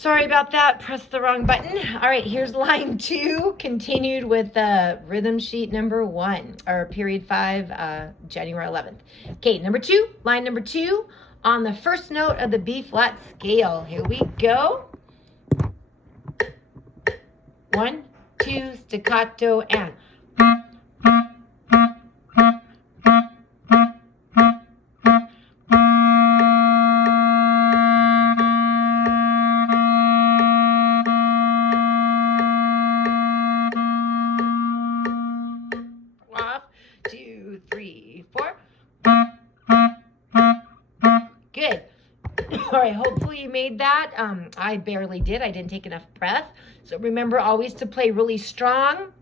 Sorry about that, pressed the wrong button. All right, here's line 2, continued with rhythm sheet number 1, or period 5, January 11th. Okay, line number 2, on the first note of the B flat scale. Here we go. 1, 2, staccato, and. Off, 2, 3, 4. Good. All right, hopefully you made that. I barely did. I didn't take enough breath. So remember always to play really strong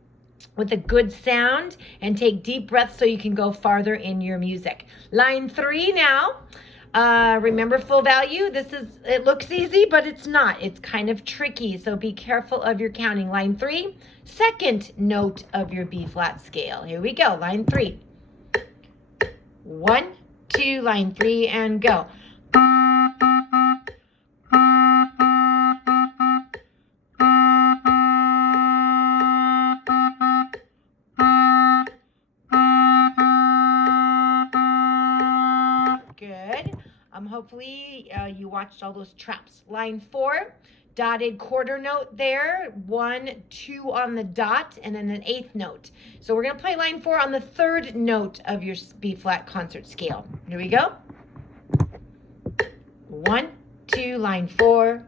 with a good sound and take deep breaths so you can go farther in your music. Line 3 now. Remember full value. It looks easy, but it's not. It's kind of tricky, so be careful of your counting. Line 3, second note of your B flat scale. Here we go. Line 3. 1, 2, line 3, and go. Good. Hopefully you watched all those traps. Line 4, dotted quarter note there, 1, 2 on the dot, and then an 8th note. So we're going to play line 4 on the 3rd note of your B flat concert scale. Here we go. 1, 2, line 4.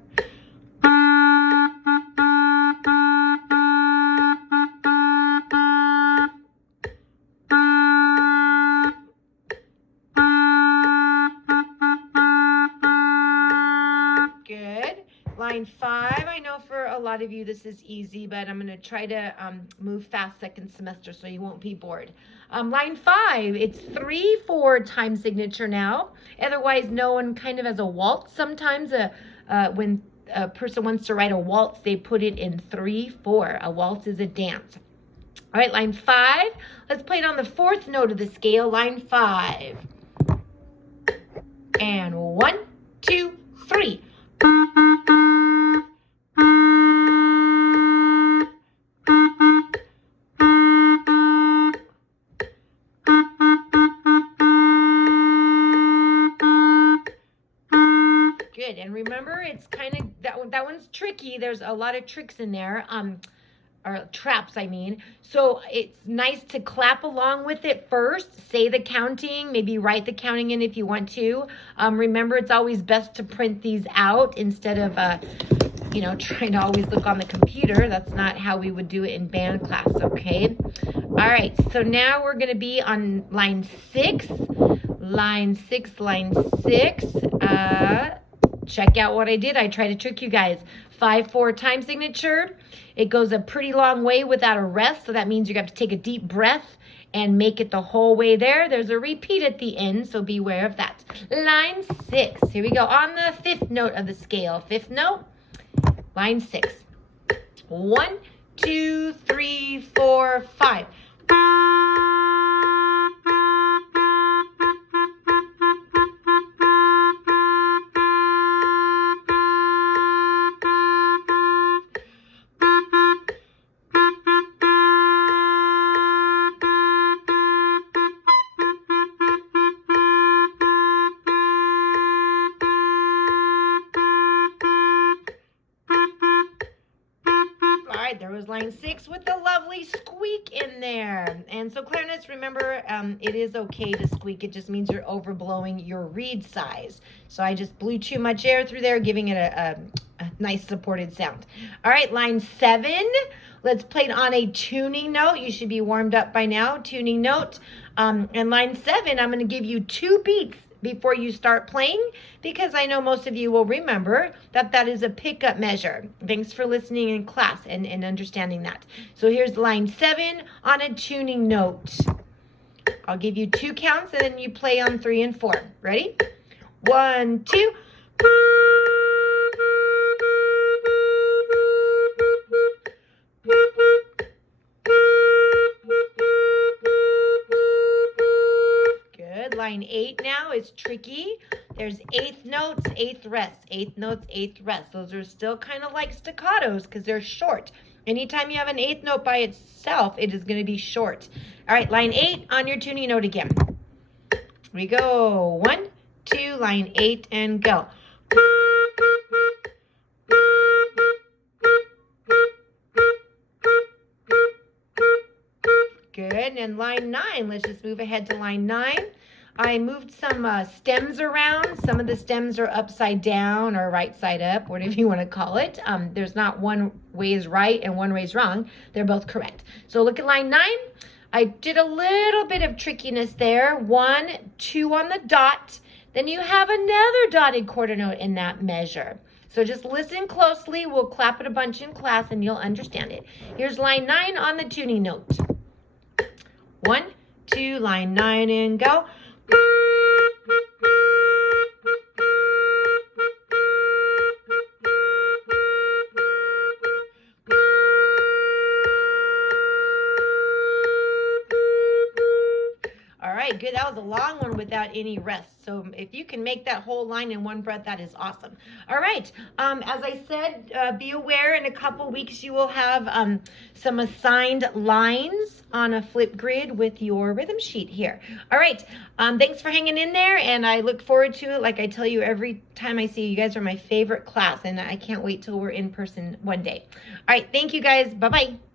Good. Line 5, I know for a lot of you this is easy, but I'm going to try to move fast second semester so you won't be bored. Line 5, it's 3/4 time signature now, otherwise known kind of as a waltz. Sometimes when a person wants to write a waltz, they put it in 3/4. A waltz is a dance. All right, line 5, let's play it on the 4th note of the scale, line 5. And 1, 2, 3. Good, and remember, it's kind of, that one's tricky. There's a lot of tricks in there, or traps, I mean. So it's nice to clap along with it first. Say the counting, maybe write the counting in if you want to. Remember, it's always best to print these out instead of, trying to always look on the computer. That's not how we would do it in band class, okay? All right, so now we're gonna be on line 6. Line 6. Check out what I did. I tried to trick you guys. 5/4 time signature. It goes a pretty long way without a rest, so that means you have to take a deep breath and make it the whole way there. There's a repeat at the end, so beware of that. Line 6. Here we go. On the 5th note of the scale. 5th note, line 6. 1, 2, 3, 4, 5. There was line 6 with the lovely squeak in there. And so clarinets, remember, it is okay to squeak. It just means you're overblowing your reed size. So I just blew too much air through there, giving it a nice supported sound. All right, line 7. Let's play it on a tuning note. You should be warmed up by now. Tuning note. And line 7, I'm going to give you 2 beats before you start playing, because I know most of you will remember that is a pickup measure. Thanks for listening in class and understanding that. So here's line 7 on a tuning note. I'll give you 2 counts and then you play on 3 and 4. Ready? 1, 2. Line 8 now is tricky. There's eighth notes, eighth rests, eighth notes, eighth rests. Those are still kind of like staccatos because they're short. Anytime you have an eighth note by itself, it is going to be short. All right, line 8 on your tuning note again. Here we go. 1, 2, line 8, and go. Good. And line 9, let's just move ahead to line 9. I moved some stems around. Some of the stems are upside down or right side up, whatever you want to call it. There's not one way is right and one way is wrong. They're both correct. So look at line 9. I did a little bit of trickiness there. 1, 2 on the dot. Then you have another dotted quarter note in that measure. So just listen closely. We'll clap it a bunch in class and you'll understand it. Here's line 9 on the tuning note. 1, 2, line 9, and go. All right, good. That was a long one without any rest. So if you can make that whole line in one breath, that is awesome. All right. As I said, be aware in a couple weeks you will have some assigned lines on a flip grid with your rhythm sheet here. All right. Thanks for hanging in there, and I look forward to it. Like I tell you every time I see you, you guys are my favorite class, and I can't wait till we're in person one day. All right. Thank you, guys. Bye-bye.